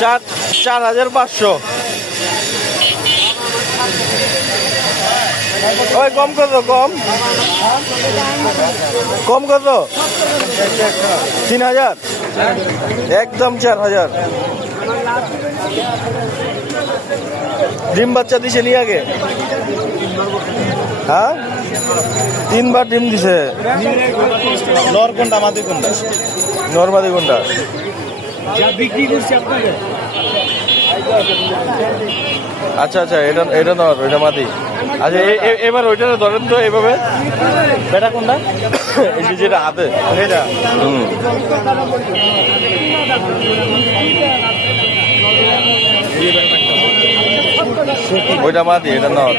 4,500। ওই কম কত? কম কত? 3,000, একদম 4,000। ডিম বাচ্চা দিছে নি আগে? হ্যাঁ, 3বার ডিম দিছে। নর কোনটা মাদি কোনটা? নরমাদি কোনটা? বিক্রি করছি আপনাকে। আচ্ছা আচ্ছা, এটা নর, এটা মাদি। আচ্ছা এবার ওইটা ধরেন তো এইভাবে। বেটা কোনটা? এই যে যেটা হাতে এটা। ওইটা মাদি, এটা নর।